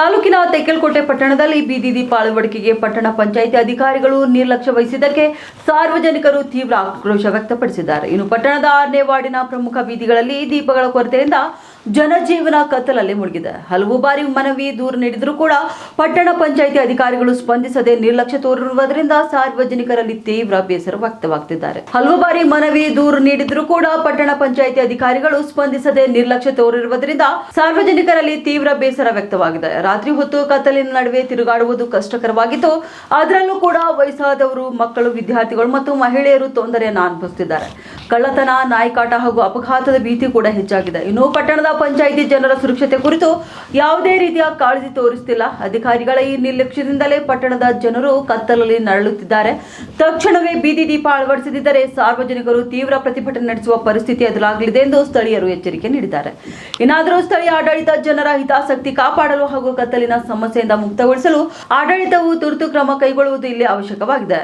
ತಾಲೂಕಿನ ತೆಕ್ಕಲಕೋಟೆ ಪಟ್ಟಣದಲ್ಲಿ ಬೀದಿ ದೀಪ ಅಳವಡಿಕೆಗೆ ಪಟ್ಟಣ ಪಂಚಾಯಿತಿ ಅಧಿಕಾರಿಗಳು ನಿರ್ಲಕ್ಷ್ಯ ವಹಿಸಿದ್ದಕ್ಕೆ ಸಾರ್ವಜನಿಕರು ತೀವ್ರ ಆಕ್ರೋಶ ವ್ಯಕ್ತಪಡಿಸಿದ್ದಾರೆ. ಇನ್ನು ಪಟ್ಟಣದ 6ನೇ ವಾರ್ಡಿನ ಪ್ರಮುಖ ಬೀದಿಗಳಲ್ಲಿ ದೀಪಗಳ ಕೊರತೆಯಿಂದ ಜನಜೀವನ ಕತ್ತಲಲ್ಲಿ ಮುಳುಗಿದೆ. ಹಲವು ಬಾರಿ ಮನವಿ ದೂರು ನೀಡಿದರೂ ಕೂಡ ಪಟ್ಟಣ ಪಂಚಾಯಿತಿ ಅಧಿಕಾರಿಗಳು ಸ್ಪಂದಿಸದೆ ನಿರ್ಲಕ್ಷ್ಯ ತೋರಿರುವುದರಿಂದ ಸಾರ್ವಜನಿಕರಲ್ಲಿ ತೀವ್ರ ಬೇಸರ ವ್ಯಕ್ತವಾಗುತ್ತಿದ್ದಾರೆ. ಹಲವು ಬಾರಿ ಮನವಿ ದೂರು ನೀಡಿದರೂ ಕೂಡ ಪಟ್ಟಣ ಪಂಚಾಯಿತಿ ಅಧಿಕಾರಿಗಳು ಸ್ಪಂದಿಸದೆ ನಿರ್ಲಕ್ಷ್ಯ ತೋರಿರುವುದರಿಂದ ಸಾರ್ವಜನಿಕರಲ್ಲಿ ತೀವ್ರ ಬೇಸರ ವ್ಯಕ್ತವಾಗಿದೆ. ರಾತ್ರಿ ಹೊತ್ತು ಕತ್ತಲಿನ ನಡುವೆ ತಿರುಗಾಡುವುದು ಕಷ್ಟಕರವಾಗಿದ್ದು, ಅದರಲ್ಲೂ ಕೂಡ ವಯಸ್ಸಾದವರು, ಮಕ್ಕಳು, ವಿದ್ಯಾರ್ಥಿಗಳು ಮತ್ತು ಮಹಿಳೆಯರು ತೊಂದರೆಯನ್ನು ಅನುಭವಿಸುತ್ತಿದ್ದಾರೆ. ಕಳ್ಳತನ, ನಾಯಿಕಾಟ ಹಾಗೂ ಅಪಘಾತದ ಭೀತಿ ಕೂಡ ಹೆಚ್ಚಾಗಿದೆ. ಇನ್ನು ಪಟ್ಟಣದ ಪಂಚಾಯಿತಿ ಜನರ ಸುರಕ್ಷತೆ ಕುರಿತು ಯಾವುದೇ ರೀತಿಯ ಕಾಳಜಿ ತೋರಿಸುತ್ತಿಲ್ಲ. ಅಧಿಕಾರಿಗಳ ಈ ನಿರ್ಲಕ್ಷ್ಯದಿಂದಲೇ ಪಟ್ಟಣದ ಜನರು ಕತ್ತಲಲ್ಲಿ ನರಳುತ್ತಿದ್ದಾರೆ. ತಕ್ಷಣವೇ ಬೀದಿ ದೀಪ ಅಳವಡಿಸದಿದ್ದರೆ ಸಾರ್ವಜನಿಕರು ತೀವ್ರ ಪ್ರತಿಭಟನೆ ನಡೆಸುವ ಪರಿಸ್ಥಿತಿ ಎದುರಾಗಲಿದೆ ಎಂದು ಸ್ಥಳೀಯರು ಎಚ್ಚರಿಕೆ ನೀಡಿದ್ದಾರೆ. ಇನ್ನಾದರೂ ಸ್ಥಳೀಯ ಆಡಳಿತ ಜನರ ಹಿತಾಸಕ್ತಿ ಕಾಪಾಡಲು ಹಾಗೂ ಕತ್ತಲಿನ ಸಮಸ್ಯೆಯಿಂದ ಮುಕ್ತಗೊಳಿಸಲು ಆಡಳಿತವು ತುರ್ತು ಕ್ರಮ ಕೈಗೊಳ್ಳುವುದು ಇಲ್ಲಿ ಅವಶ್ಯಕವಾಗಿದೆ.